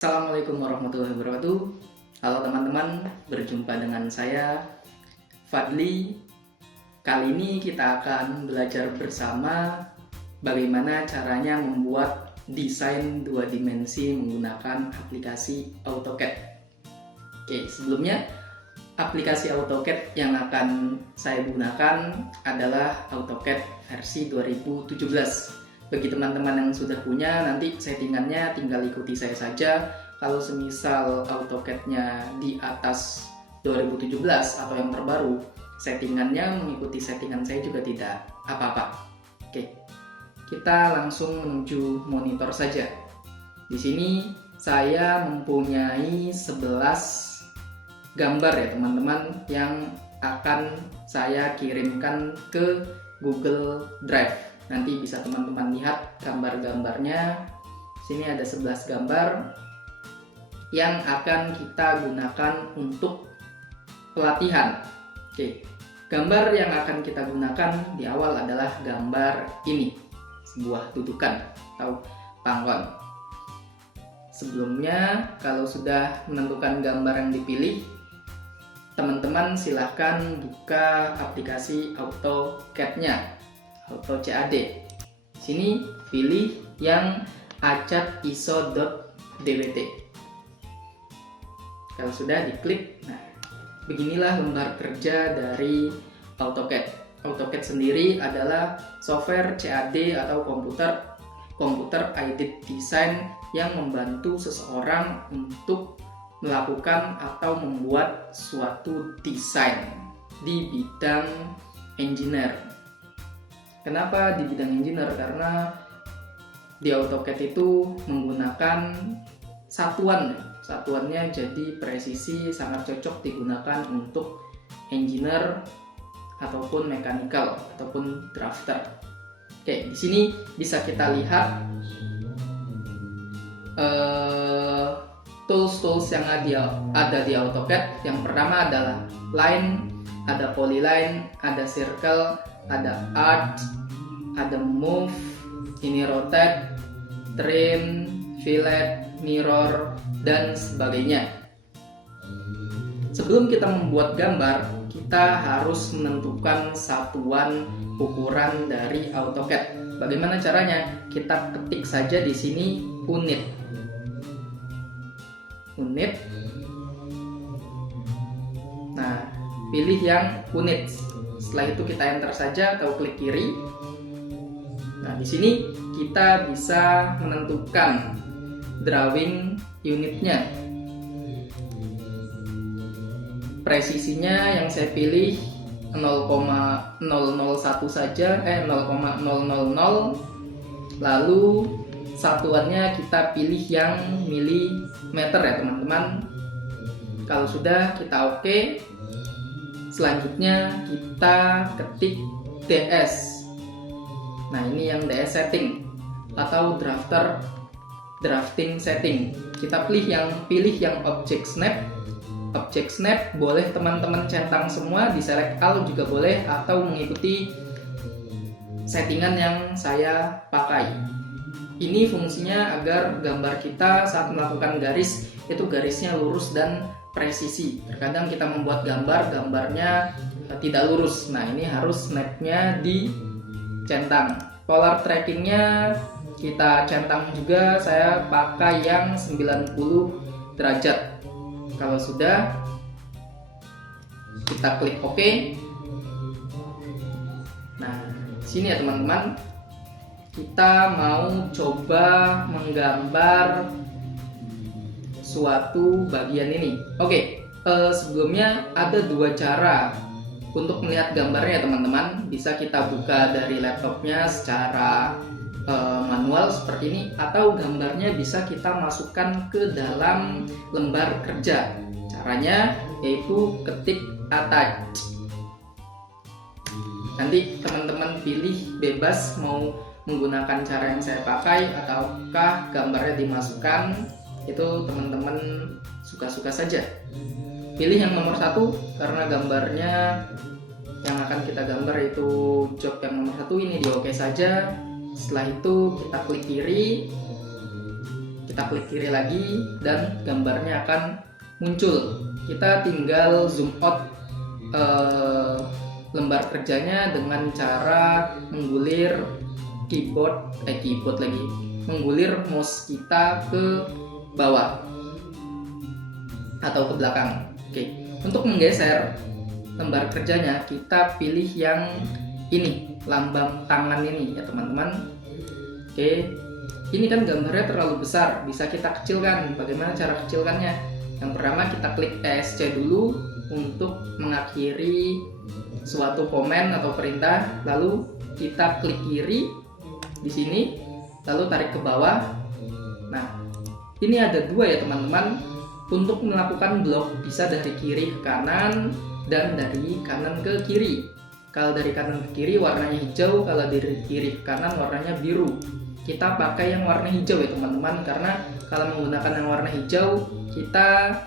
Assalamualaikum warahmatullahi wabarakatuh. Halo teman-teman, berjumpa dengan saya Fadli. Kali ini kita akan belajar bersama bagaimana caranya membuat desain dua dimensi menggunakan aplikasi AutoCAD. Oke, sebelumnya aplikasi AutoCAD yang akan saya gunakan adalah AutoCAD versi 2017. Bagi teman-teman yang sudah punya, nanti settingannya tinggal ikuti saya saja. Kalau semisal AutoCAD-nya di atas 2017 atau yang terbaru, settingannya mengikuti settingan saya juga tidak apa-apa. Oke, kita langsung menuju monitor saja. Di sini saya mempunyai 11 gambar ya teman-teman yang akan saya kirimkan ke Google Drive. Nanti bisa teman-teman lihat gambar-gambarnya. Sini ada 11 gambar yang akan kita gunakan untuk pelatihan. Oke, gambar yang akan kita gunakan di awal adalah gambar ini, sebuah dudukan atau panggon. Sebelumnya, kalau sudah menentukan gambar yang dipilih, teman-teman silahkan buka aplikasi AutoCAD-nya, Auto CAD. Sini pilih yang acad iso.dwt. Kalau sudah diklik, nah beginilah lembar kerja dari AutoCAD. AutoCAD sendiri adalah software CAD atau computer aided design yang membantu seseorang untuk melakukan atau membuat suatu desain di bidang engineer. Kenapa di bidang engineer? Karena di AutoCAD itu menggunakan satuannya jadi presisi, sangat cocok digunakan untuk engineer ataupun mechanical ataupun drafter. Oke, di sini bisa kita lihat tools yang ada di AutoCAD. Yang pertama adalah line, ada polyline, ada circle, ada art, ada move, ini rotate, trim, fillet, mirror, dan sebagainya. Sebelum kita membuat gambar, kita harus menentukan satuan ukuran dari AutoCAD. Bagaimana caranya? Kita ketik saja di sini unit. Nah, pilih yang unit. Setelah itu kita enter saja atau klik kiri. Nah, di sini kita bisa menentukan drawing unitnya. Presisinya yang saya pilih 0,001 saja, 0,000. Lalu satuannya kita pilih yang milimeter ya teman-teman. Kalau sudah kita oke. Selanjutnya kita ketik DS. Nah, ini yang DS setting atau drafting setting. Kita pilih yang object snap. Object snap boleh teman-teman centang semua, di select all juga boleh, atau mengikuti settingan yang saya pakai. Ini fungsinya agar gambar kita saat melakukan garis itu garisnya lurus dan presisi. Terkadang kita membuat gambarnya tidak lurus. Nah, ini harus snapnya dicentang. Polar trackingnya kita centang juga. Saya pakai yang 90 derajat. Kalau sudah, kita klik OK. Nah, sini ya teman-teman, kita mau coba menggambar suatu bagian ini. Oke, sebelumnya ada dua cara untuk melihat gambarnya teman-teman. Bisa kita buka dari laptopnya secara manual seperti ini, atau gambarnya bisa kita masukkan ke dalam lembar kerja. Caranya yaitu ketik attach. Nanti teman-teman pilih bebas mau menggunakan cara yang saya pakai ataukah gambarnya dimasukkan. Itu teman-teman suka-suka saja. Pilih yang nomor 1 karena gambarnya yang akan kita gambar itu job yang nomor 1 ini, di oke saja. Setelah itu kita klik kiri, kita kita klik kiri lagi dan gambarnya akan muncul. Kita tinggal zoom out lembar kerjanya dengan cara menggulir menggulir mouse kita ke bawah atau ke belakang. Oke, untuk menggeser lembar kerjanya kita pilih yang ini, lambang tangan ini ya teman-teman. Oke, ini kan gambarnya terlalu besar, bisa kita kecilkan. Bagaimana cara kecilkannya? Yang pertama kita klik ESC dulu untuk mengakhiri suatu komen atau perintah, lalu kita klik kiri di sini, lalu tarik ke bawah. Nah, ini ada dua ya teman-teman. Untuk melakukan blok bisa dari kiri ke kanan dan dari kanan ke kiri. Kalau dari kanan ke kiri warnanya hijau, kalau dari kiri ke kanan warnanya biru. Kita pakai yang warna hijau ya teman-teman, karena kalau menggunakan yang warna hijau kita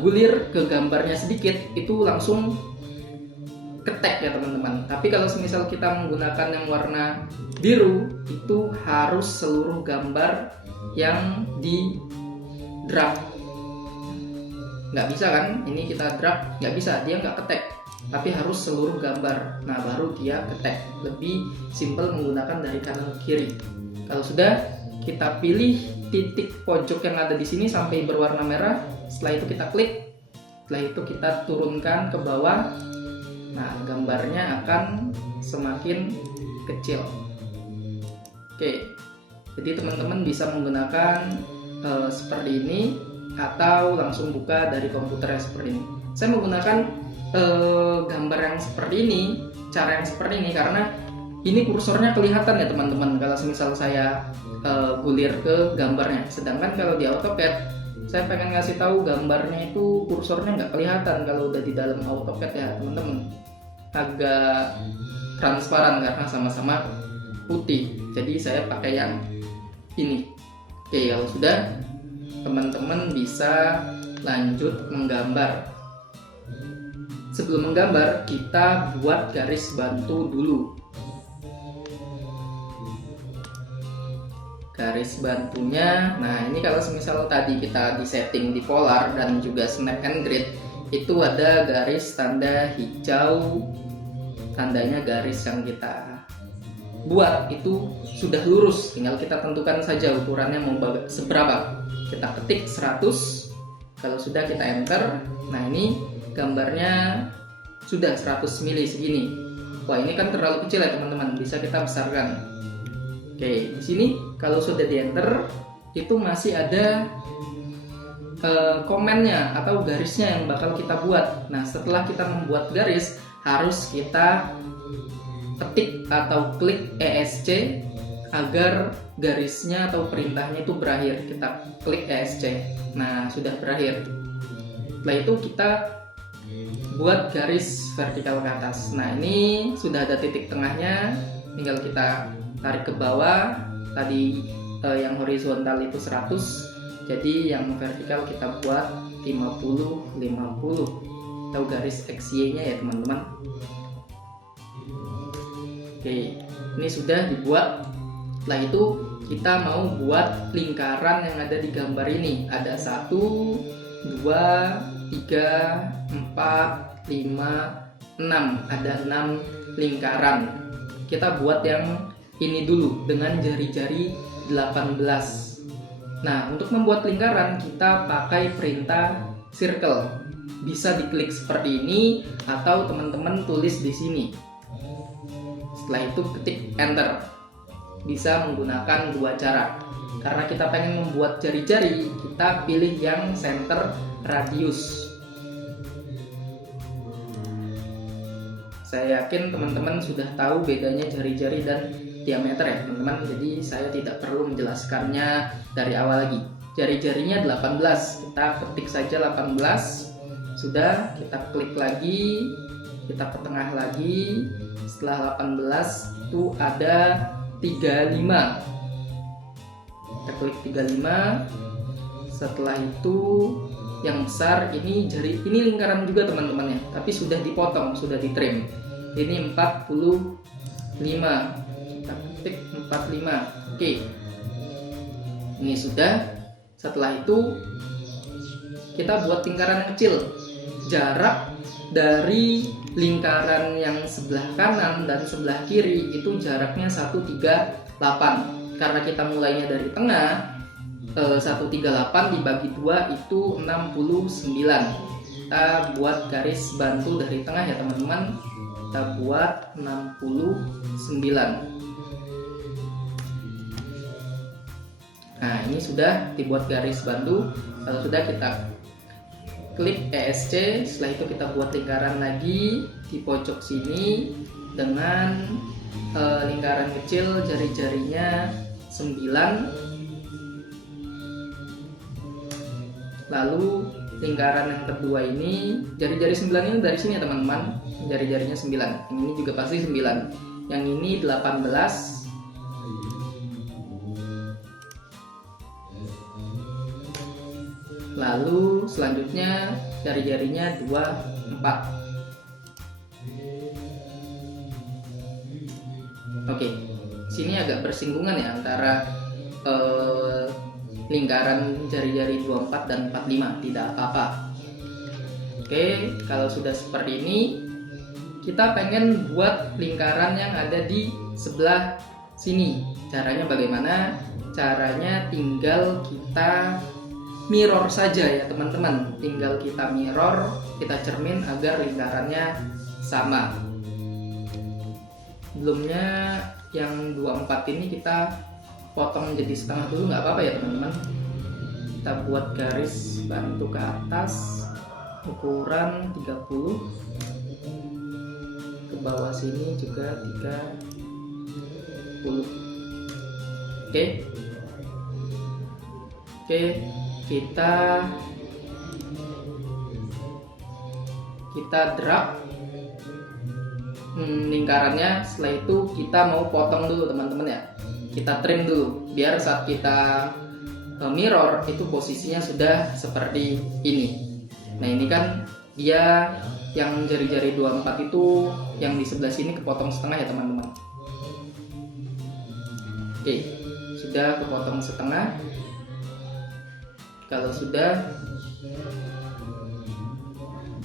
gulir ke gambarnya sedikit itu langsung ketek ya teman-teman. Tapi kalau semisal kita menggunakan yang warna biru itu harus seluruh gambar yang di drag. Nggak bisa kan? Ini kita drag, nggak bisa, dia nggak ketek. Tapi harus seluruh gambar. Nah baru dia ketek. Lebih simpel menggunakan dari kanan ke kiri. Kalau sudah, kita pilih titik pojok yang ada di sini sampai berwarna merah. Setelah itu kita klik. Setelah itu kita turunkan ke bawah. Nah gambarnya akan semakin kecil. Oke, jadi teman-teman bisa menggunakan seperti ini atau langsung buka dari komputer yang seperti ini. Saya menggunakan gambar yang seperti ini, cara yang seperti ini karena ini kursornya kelihatan ya teman-teman kalau misal saya gulir ke gambarnya. Sedangkan kalau di AutoCAD saya pengen ngasih tahu gambarnya itu kursornya nggak kelihatan kalau udah di dalam AutoCAD ya teman-teman, agak transparan karena sama-sama putih. Jadi saya pakai yang ini. Oke, kalau sudah, teman-teman bisa lanjut menggambar. Sebelum menggambar, kita buat garis bantu dulu. Garis bantunya, nah ini kalau semisal tadi kita di setting di polar dan juga snap and grid, itu ada garis tanda hijau, tandanya garis yang kita buat itu sudah lurus, tinggal kita tentukan saja ukurannya mau seberapa. Kita ketik 100, kalau sudah kita enter. Nah ini gambarnya sudah 100 mili segini. Wah ini kan terlalu kecil ya teman-teman, bisa kita besarkan. Oke, di sini kalau sudah di enter itu masih ada komennya atau garisnya yang bakal kita buat. Nah setelah kita membuat garis harus kita ketik atau klik ESC agar garisnya atau perintahnya itu berakhir. Kita klik ESC. Nah sudah berakhir. Setelah itu kita buat garis vertikal ke atas. Nah ini sudah ada titik tengahnya, tinggal kita tarik ke bawah. Tadi yang horizontal itu 100, jadi yang vertikal kita buat 50-50 atau garis XY nya ya teman-teman. Oke, ini sudah dibuat. Setelah itu kita mau buat lingkaran yang ada di gambar ini. Ada 1, 2, 3, 4, 5, 6. Ada 6 lingkaran. Kita buat yang ini dulu dengan jari-jari 18. Nah, untuk membuat lingkaran kita pakai perintah circle. Bisa diklik seperti ini atau teman-teman tulis di sini. Setelah itu ketik enter. Bisa menggunakan dua cara. Karena kita pengen membuat jari-jari, kita pilih yang center radius. Saya yakin teman-teman sudah tahu bedanya jari-jari dan diameter ya teman-teman. Jadi saya tidak perlu menjelaskannya dari awal lagi. Jari-jarinya 18. Kita ketik saja 18. Sudah, kita klik lagi. Kita ke tengah lagi. Setelah 18 itu ada 35. Kita klik 35. Setelah itu yang besar ini jari, ini lingkaran juga teman-teman ya, tapi sudah dipotong, sudah ditrim. Ini 45. Kita ketik 45. Oke. Ini sudah. Setelah itu kita buat lingkaran yang kecil. Jarak dari lingkaran yang sebelah kanan dan sebelah kiri itu jaraknya 138. Karena kita mulainya dari tengah, 138 dibagi 2 itu 69. Kita buat garis bantu dari tengah ya teman-teman. Kita buat 69. Nah, ini sudah dibuat garis bantu. Kalau sudah, kita klik ESC. Setelah itu kita buat lingkaran lagi di pojok sini dengan lingkaran kecil, jari-jarinya 9. Lalu lingkaran yang kedua ini, jari-jari 9 ini dari sini ya teman-teman. Jari-jarinya 9. Yang ini juga pasti 9. Yang ini 18. Lalu selanjutnya jari-jarinya 24. Oke, sini agak bersinggungan ya antara lingkaran jari-jari 24 dan 45, tidak apa-apa. Oke, kalau sudah seperti ini, kita pengen buat lingkaran yang ada di sebelah sini. Caranya bagaimana? Caranya tinggal kita mirror saja ya teman-teman. Tinggal kita mirror, kita cermin agar lingkarannya sama. Sebelumnya yang 24 ini kita potong menjadi setengah dulu, nggak apa-apa ya teman-teman. Kita buat garis bantu ke atas ukuran 30, ke bawah sini juga 30. Oke, kita drag lingkarannya. Setelah itu kita mau potong dulu teman-teman ya. Kita trim dulu biar saat kita mirror itu posisinya sudah seperti ini. Nah, ini kan dia yang jari-jari 24 itu yang di sebelah sini kepotong setengah ya teman-teman. Oke, sudah kepotong setengah. Kalau sudah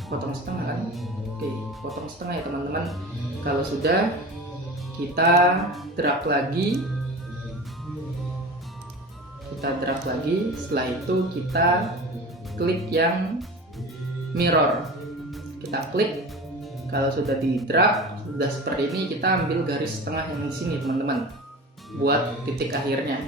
potong setengah kan? Oke, potong setengah ya teman-teman. Kalau sudah, kita drag lagi. Setelah itu kita klik yang mirror. Kita klik. Kalau sudah di drag, sudah seperti ini, kita ambil garis tengah yang di sini teman-teman, buat titik akhirnya.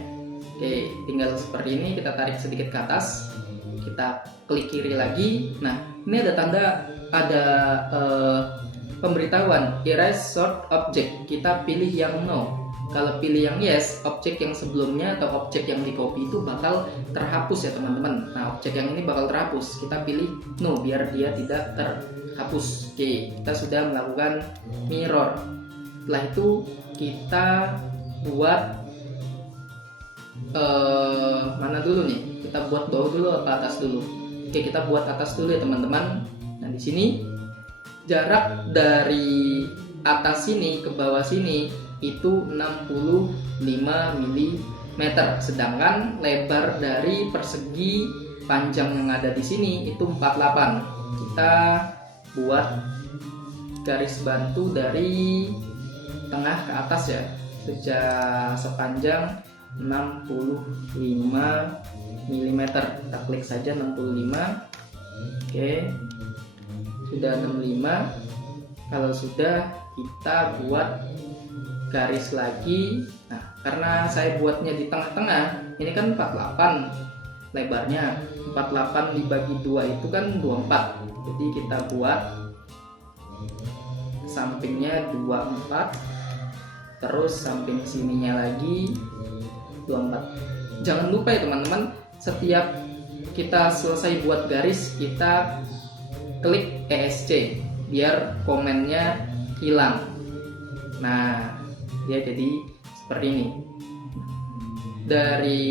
Oke, tinggal seperti ini, kita tarik sedikit ke atas, kita klik kiri lagi. Nah, ini ada tanda, ada pemberitahuan erase short object. Kita pilih yang no. Kalau pilih yang yes, objek yang sebelumnya atau objek yang di copy itu bakal terhapus ya teman-teman. Nah, objek yang ini bakal terhapus. Kita pilih no biar dia tidak terhapus. Oke, kita sudah melakukan mirror. Setelah itu kita buat mana dulu nih? Kita buat bawah dulu apa atas dulu? Oke, kita buat atas dulu ya teman-teman. Nah, di sini jarak dari atas sini ke bawah sini itu 65 mm, sedangkan lebar dari persegi panjang yang ada di sini itu 48. Kita buat garis bantu dari tengah ke atas ya, sepanjang 65 mm. Kita klik saja 65. Oke, sudah 65. Kalau sudah, kita buat garis lagi. Nah, karena saya buatnya di tengah-tengah, ini kan 48 lebarnya, 48 dibagi 2 itu kan 24. Jadi kita buat sampingnya 24, terus samping sininya lagi 24. Jangan lupa ya teman-teman, setiap kita selesai buat garis, kita klik ESC biar komennya hilang. Nah, dia jadi seperti ini. Dari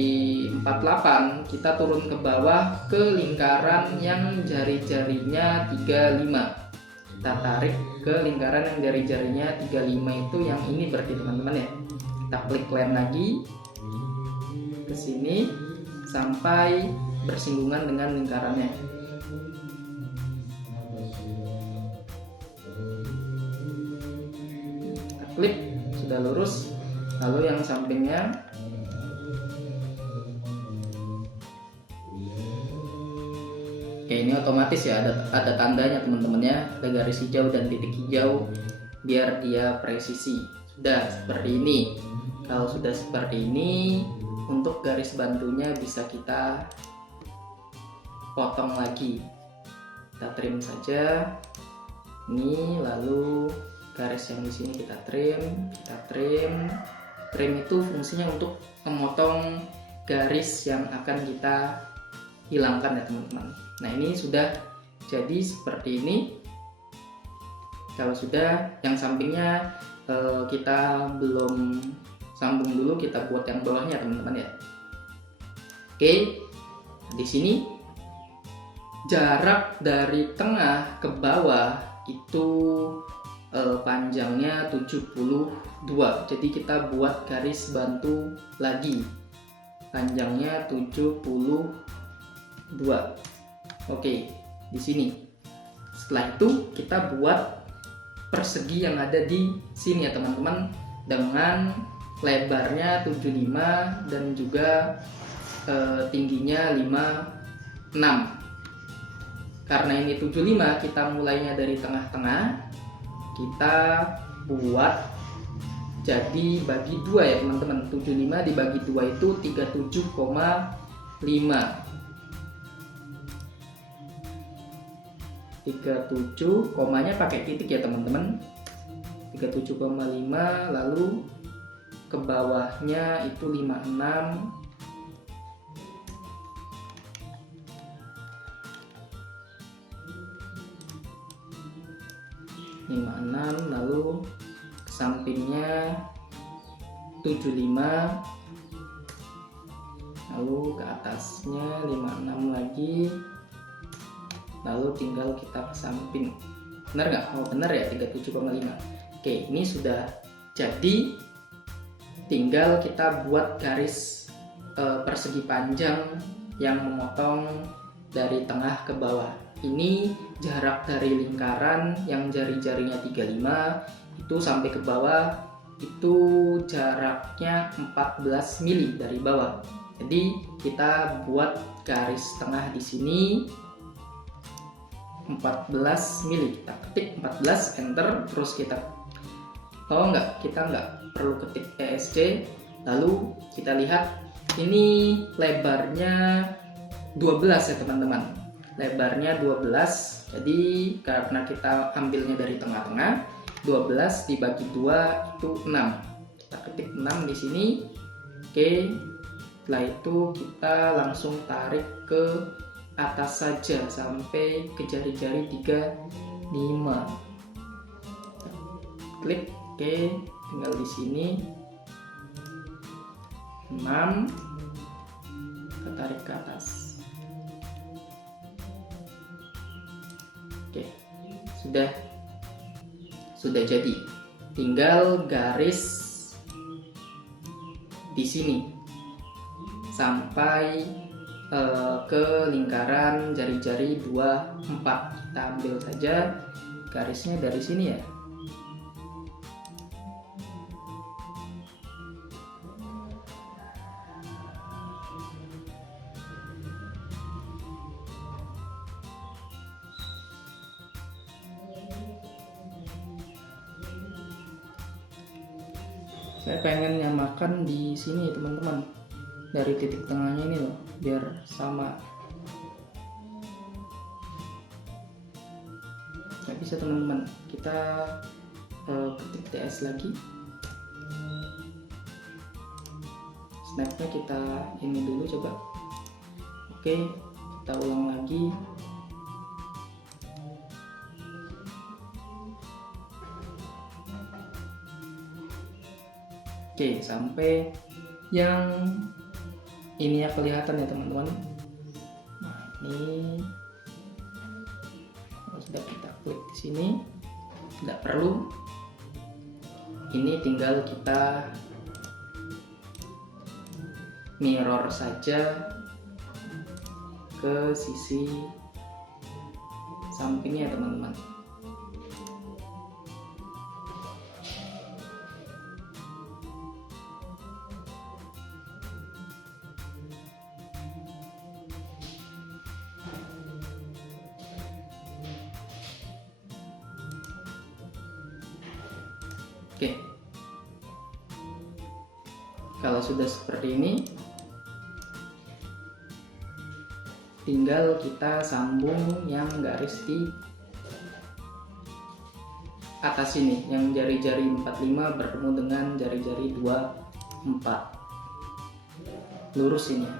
48 kita turun ke bawah ke lingkaran yang jari-jarinya 35. Kita tarik ke lingkaran yang jari-jarinya 35 itu yang ini berarti teman-teman ya. Kita klik lem lagi. ke sini sampai bersinggungan dengan lingkarannya. Kita klik, sudah lurus. Lalu yang sampingnya oke, ini otomatis ya, ada tandanya teman-teman ya, ada garis hijau dan titik hijau biar dia presisi. Sudah seperti ini. Kalau sudah seperti ini, untuk garis bantunya bisa kita potong lagi. Kita trim saja. Ini, lalu garis yang di sini kita trim. Trim itu fungsinya untuk memotong garis yang akan kita hilangkan ya teman-teman. Nah, ini sudah jadi seperti ini. Kalau sudah, yang sampingnya kita belum sambung dulu, kita buat yang bawahnya teman-teman ya. Oke, di sini jarak dari tengah ke bawah itu panjangnya 72. Jadi kita buat garis bantu lagi, panjangnya 72. Oke, di sini. Setelah itu kita buat persegi yang ada di sini ya teman-teman, dengan lebarnya 75 dan juga tingginya 56. Karena ini 75, kita mulainya dari tengah-tengah, kita buat jadi bagi 2 ya teman-teman. 75 dibagi 2 itu 37,5. 37, komanya pakai titik ya teman-teman. 37,5, lalu ke bawahnya itu 56. 56, lalu ke sampingnya 75, lalu ke atasnya 56 lagi, lalu tinggal kita ke samping. Benar nggak? Oh benar ya, 37,5. Oke, ini sudah jadi. Tinggal kita buat garis persegi panjang yang memotong dari tengah ke bawah. Ini jarak dari lingkaran yang jari-jarinya 35 itu sampai ke bawah itu jaraknya 14 mili dari bawah. Jadi kita buat garis tengah di sini 14 mili. Kita ketik 14, enter, terus kita kita nggak perlu ketik ESC. Lalu kita lihat ini lebarnya 12 ya teman-teman. Lebarnya 12. Jadi karena kita ambilnya dari tengah-tengah, 12 dibagi 2 itu 6. Kita ketik 6 di sini. Oke. Setelah itu kita langsung tarik ke atas saja sampai ke jari-jari 35. Klik. Oke, tinggal di sini 6, kita tarik ke atas. Oke, sudah jadi. Tinggal garis di sini sampai ke lingkaran jari-jari 24. Kita ambil saja garisnya dari sini ya. Saya pengen nyamakan di sini teman-teman, dari titik tengahnya ini loh, biar sama. Nggak bisa teman-teman, kita ketik TS lagi, snapnya kita ini dulu coba. Oke, kita ulang lagi. Oke, sampai yang ini ya kelihatan ya teman-teman. Nah, ini sudah kita klik di sini, tidak perlu. Ini tinggal kita mirror saja ke sisi sampingnya teman-teman. Oke, kalau sudah seperti ini, tinggal kita sambung yang garis di atas ini, yang jari-jari 45 bertemu dengan jari-jari 24. Lurus ini,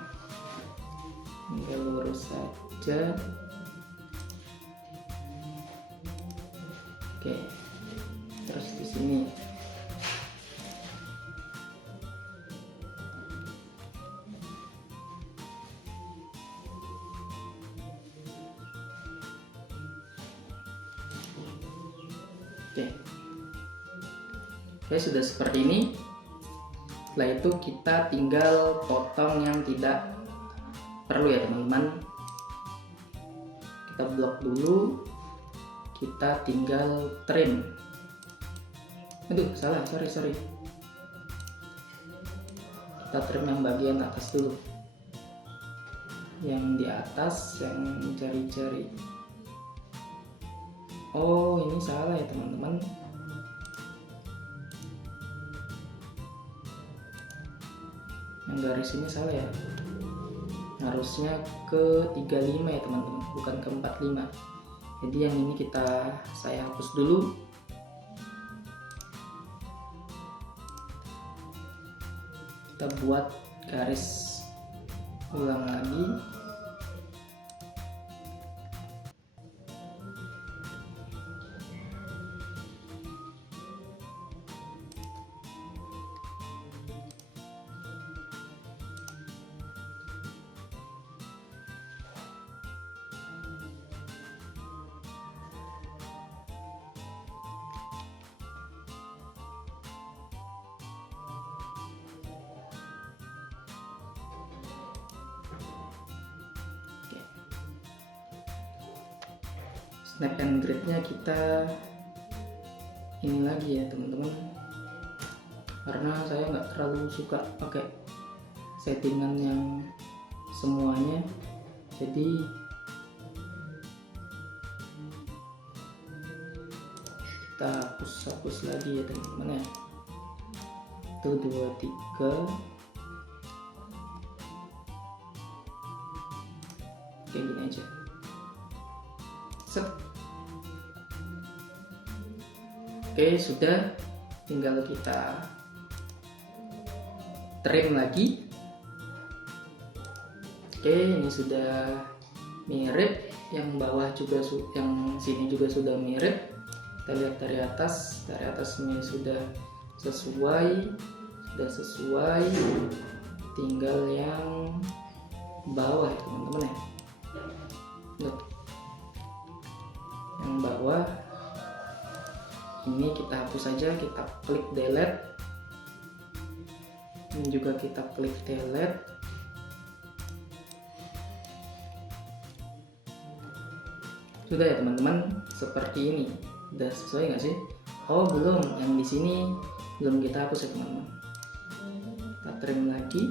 tinggal lurus saja. Oke, terus di sini. Oke, sudah seperti ini. Setelah itu kita tinggal potong yang tidak perlu ya teman-teman. Kita blok dulu, kita tinggal trim. Aduh, salah, sorry. Kita trim yang bagian atas dulu, yang di atas, yang jari-jari. Oh, ini salah ya teman-teman. Yang garis ini salah ya. Harusnya ke 35 ya teman-teman, bukan ke 45. Jadi yang ini saya hapus dulu. Kita buat garis ulang lagi. Snap and gridnya kita ini lagi ya teman-teman, karena saya nggak terlalu suka pakai settingan yang semuanya, jadi kita hapus lagi ya teman-teman ya. Itu 2, 3. Kayak gini aja. Set. Oke, sudah, tinggal kita trim lagi. Oke, ini sudah mirip, yang bawah juga yang sini juga sudah mirip. Kita lihat dari atas ini sudah sesuai, tinggal yang bawah ya teman-teman ya. Loh, yang bawah ini kita hapus saja, kita klik delete. Ini juga kita klik delete. Sudah ya teman-teman, seperti ini. Udah sesuai nggak sih? Oh belum, yang di sini belum kita hapus ya teman-teman. Kita trim lagi.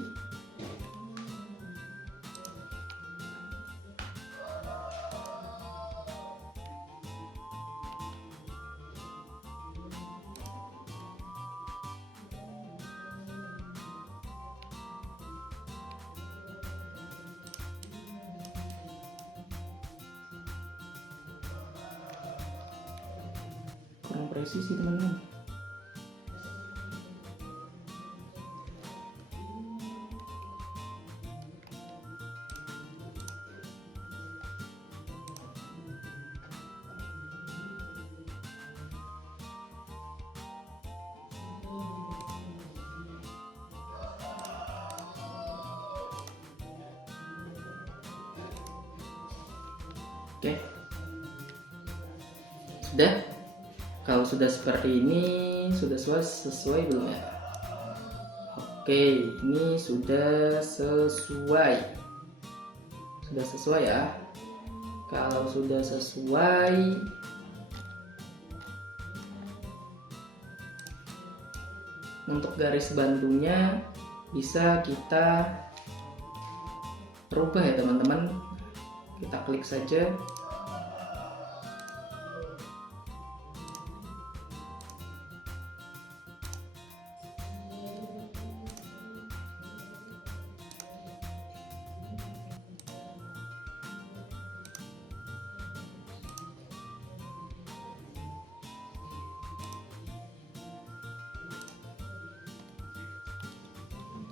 Kurang presisi teman-teman. Oke, sudah. Kalau sudah seperti ini, sudah sesuai belum ya? Oke, ini sudah sesuai. Sudah sesuai ya. Kalau sudah sesuai, untuk garis bantunya bisa kita rubah ya teman-teman. Kita klik saja.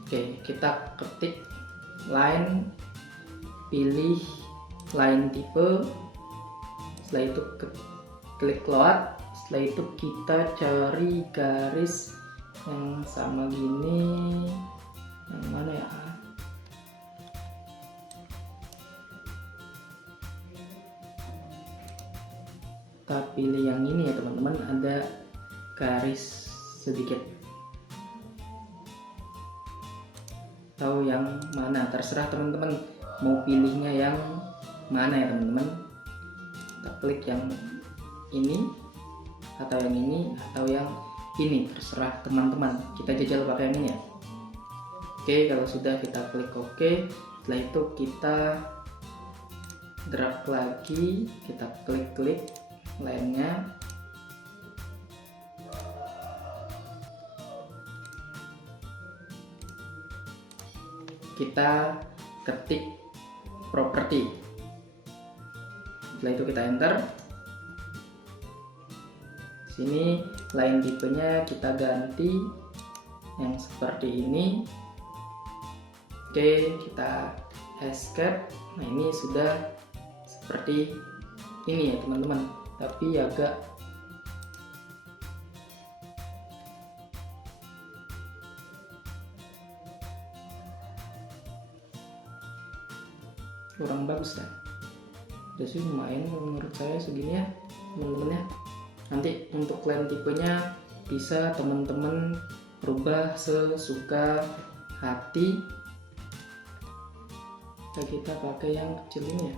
Oke, kita ketik line, pilih line tipe, setelah itu klik load, setelah itu kita cari garis yang sama gini, yang mana ya? Kita pilih yang ini ya teman-teman, ada garis sedikit. Tahu yang mana, terserah teman-teman mau pilihnya yang mana ya teman-teman. Kita klik yang ini atau yang ini atau yang ini, terserah teman-teman. Kita jajal pakai yang ini ya. Oke, kalau sudah kita klik OK. Setelah itu kita drag lagi, kita klik lainnya. Kita ketik properti, setelah itu kita enter. Sini line tipenya kita ganti yang seperti ini. Oke, kita escape. Nah, ini sudah seperti ini ya teman-teman, tapi agak kurang bagus kan. Udah sih lumayan menurut saya segini ya teman-teman ya. Nanti untuk line tipenya bisa teman-teman rubah sesuka hati. Kita pakai yang kecil ini ya.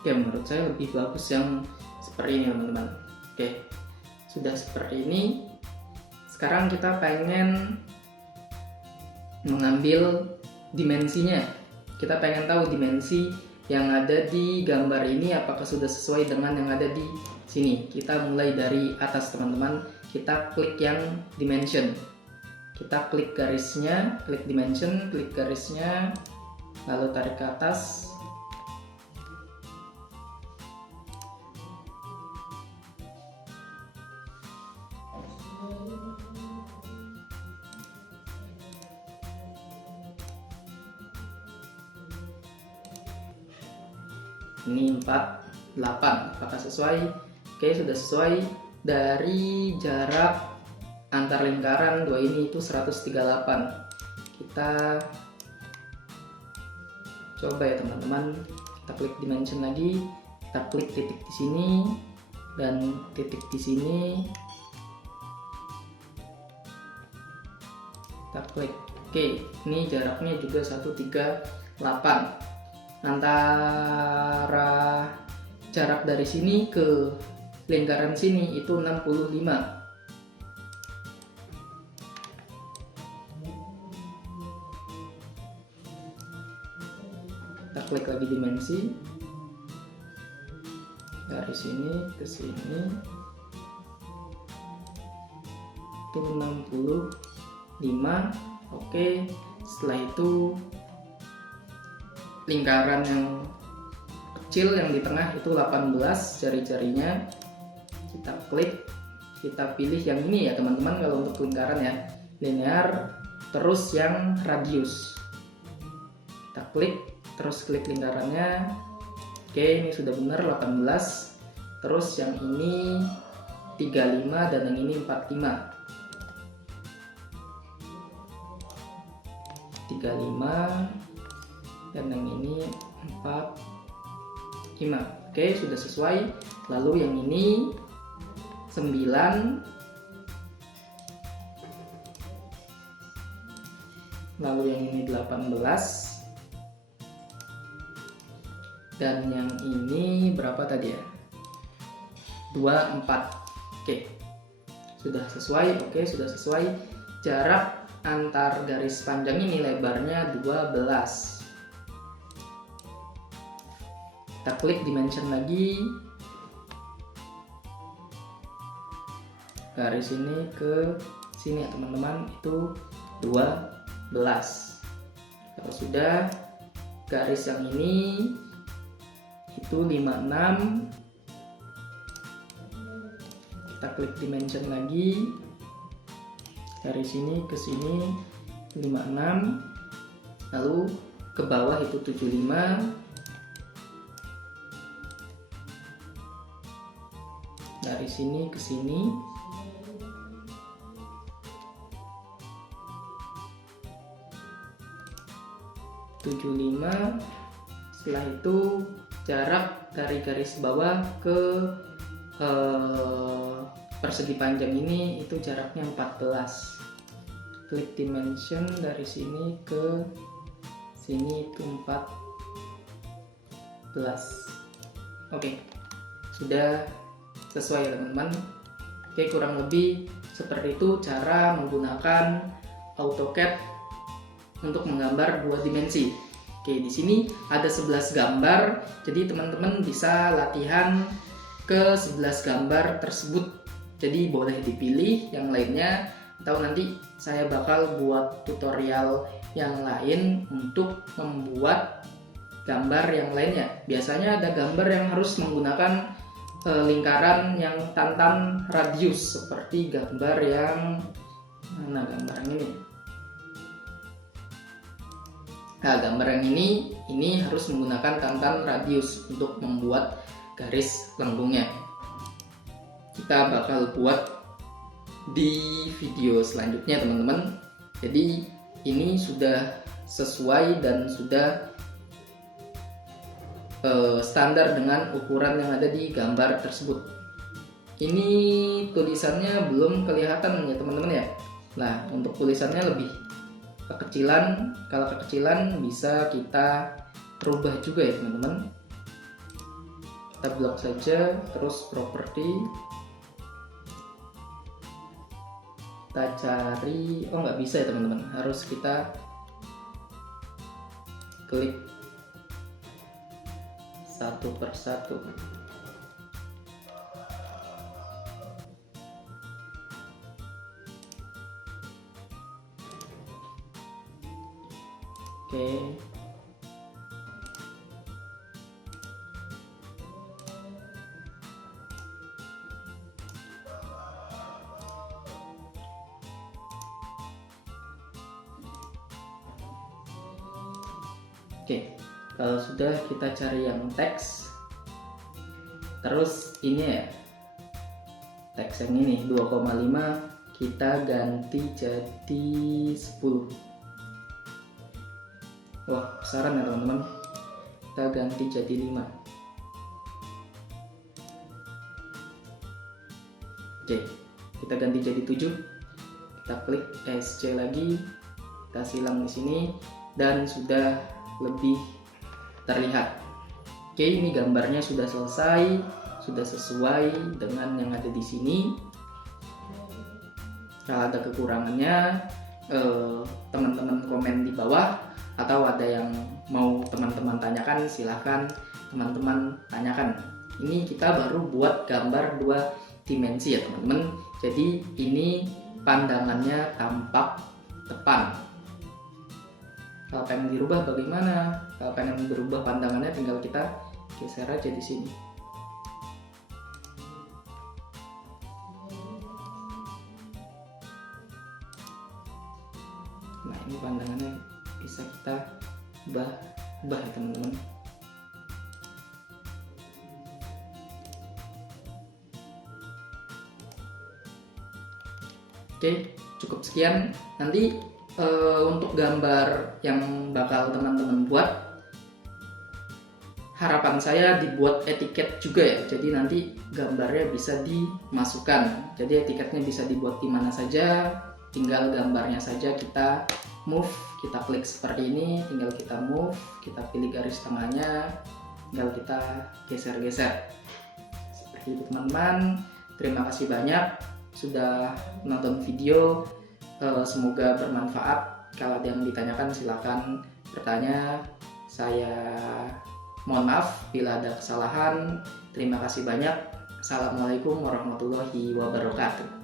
Oke, menurut saya lebih bagus yang seperti ini teman-teman. Oke, sudah seperti ini. Sekarang kita pengen mengambil dimensinya. Kita pengen tahu dimensi yang ada di gambar ini apakah sudah sesuai dengan yang ada di sini. Kita mulai dari atas teman-teman. Kita klik yang dimension. Kita klik garisnya, klik dimension, klik garisnya, lalu tarik ke atas. Ini 48, apakah sesuai? Oke, sudah sesuai. Dari jarak antar lingkaran dua ini itu 138. Kita coba ya teman-teman, kita klik dimension lagi, kita klik titik di sini dan titik di sini, kita klik. Oke, ini jaraknya juga 138. Antara jarak dari sini ke lingkaran sini itu 65. Kita klik lagi dimensi dari sini ke sini itu 65. Oke, setelah itu lingkaran yang kecil yang di tengah itu 18 jari-jarinya, kita klik kita pilih yang ini ya teman-teman kalau untuk lingkaran ya, linear terus yang radius. Kita klik, terus klik lingkarannya. Oke, ini sudah benar 18. Terus yang ini 35 dan yang ini 45. 35 dan yang ini 45. Oke, sudah sesuai. Lalu yang ini 9, lalu yang ini 18, dan yang ini berapa tadi ya, 24. Oke, sudah sesuai. Oke, sudah sesuai. Jarak antar garis panjang ini lebarnya 12. Kita klik dimension lagi, garis ini ke sini ya teman-teman, itu 12. Kalau sudah, garis yang ini itu 56. Kita klik dimension lagi, garis ini ke sini 56, lalu ke bawah itu 75, dari sini ke sini 75. Setelah itu jarak dari garis bawah ke persegi panjang ini itu jaraknya 14. Klik dimension, dari sini ke sini itu 14. Oke, sudah sesuai ya teman-teman. Oke, kurang lebih seperti itu cara menggunakan AutoCAD untuk menggambar dua dimensi. Oke, di sini ada 11 gambar, jadi teman-teman bisa latihan ke 11 gambar tersebut. Jadi boleh dipilih yang lainnya, atau nanti saya bakal buat tutorial yang lain untuk membuat gambar yang lainnya. Biasanya ada gambar yang harus menggunakan lingkaran yang tantan radius, seperti gambar yang mana, gambar yang ini. Nah, gambar yang ini harus menggunakan tantan radius untuk membuat garis lengkungnya. Kita bakal buat di video selanjutnya teman-teman. Jadi ini sudah sesuai dan sudah standar dengan ukuran yang ada di gambar tersebut. Ini tulisannya belum kelihatan ya teman-teman ya. Nah, untuk tulisannya lebih kekecilan. Kalau kekecilan bisa kita rubah juga ya teman-teman. Kita blok saja, terus properti. Kita cari, oh nggak bisa ya teman-teman, harus kita klik satu persatu. Oke. Oke, kalau sudah kita cari yang teks. Terus ini ya, teks yang ini 2,5 kita ganti jadi 10. Wah, besaran ya teman-teman. Kita ganti jadi 5. Oke, kita ganti jadi 7. Kita klik SC lagi, kita silang di sini dan sudah lebih terlihat. Oke, ini gambarnya sudah selesai, sudah sesuai dengan yang ada di sini. Kalau ada kekurangannya, teman-teman komen di bawah, atau ada yang mau teman-teman tanyakan, silahkan teman-teman tanyakan. Ini kita baru buat gambar dua dimensi ya teman-teman. Jadi ini pandangannya tampak depan. Kalau pengen dirubah bagaimana? Kalau pengen berubah pandangannya tinggal kita geser aja di sini. ubah ya teman-teman. Oke, cukup sekian. Nanti untuk gambar yang bakal teman-teman buat, harapan saya dibuat etiket juga ya. Jadi nanti gambarnya bisa dimasukkan. Jadi etiketnya bisa dibuat di mana saja, tinggal gambarnya saja kita move, kita klik seperti ini, tinggal kita move, kita pilih garis tengahnya, tinggal kita geser-geser. Seperti itu teman-teman. Terima kasih banyak sudah menonton video. Semoga bermanfaat. Kalau ada yang ditanyakan silahkan bertanya. Saya mohon maaf bila ada kesalahan. Terima kasih banyak. Assalamualaikum warahmatullahi wabarakatuh.